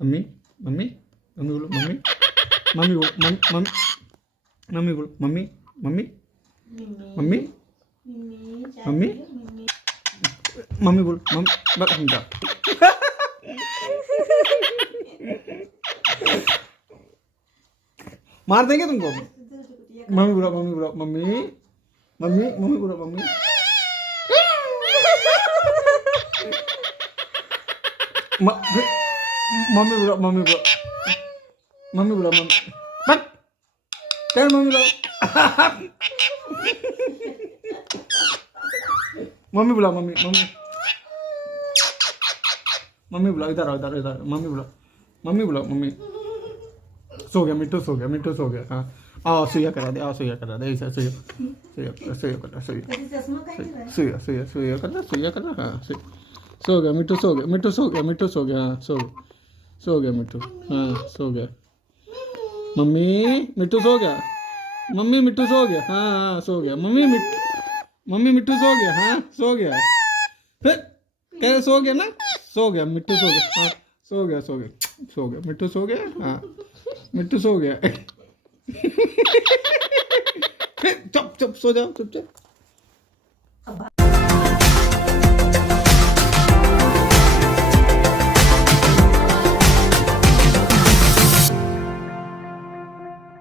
mummy mummy mummy बोलो mummy mummy बोलो mummy बोलो mummy mummy mummy mummy mummy बोलो मम्मी बस समझा मार देंगे तुमको मम्मी बोलो मम्मी बोलो मम्मी मम्मी मम्मी बोलो मम्मी मम्मी बोलो मम्मी बोलो मम्मी बोलो मम्मी बस क्या मम्मी बोलो मम्मी बोला मम्मी मम्मी मम्मी बोला इधर आओ इधर इधर मम्मी बोला मम्मी सो गया मिट्टू सो गया हाँ आओ सुइया करा दे सुइया ऐसा सुइया करा सुइया करा हाँ सो गया मिट्टू सो गया हाँ सो गया मिट्टू हाँ सो गया मम्मी मिट्टू सो गया हाँ सो गया मम्मी मिट्टू सो गया हाँ सो गया फिर कह सो गया ना सो गया मिट्टू सो गया हाँ सो गया मिट्टू सो गया हाँ मिट्टू सो गया चुप सो जाओ चुप